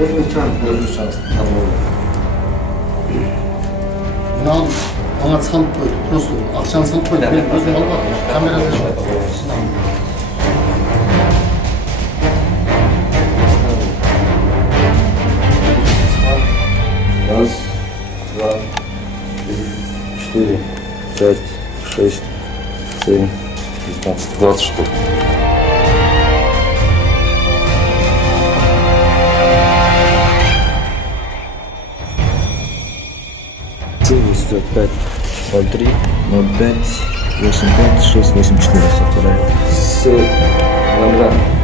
өзіңіз шаңыз мынаны аңа салып қойды, просто ақшаны салып қойды, мен өзім алып камерада шығады. Раз, два, три, 4, 5, 6, 7, 15, 20 штук. Девять, 5, 03, 05, 85, 6, 8, 4 совпадает с номерами.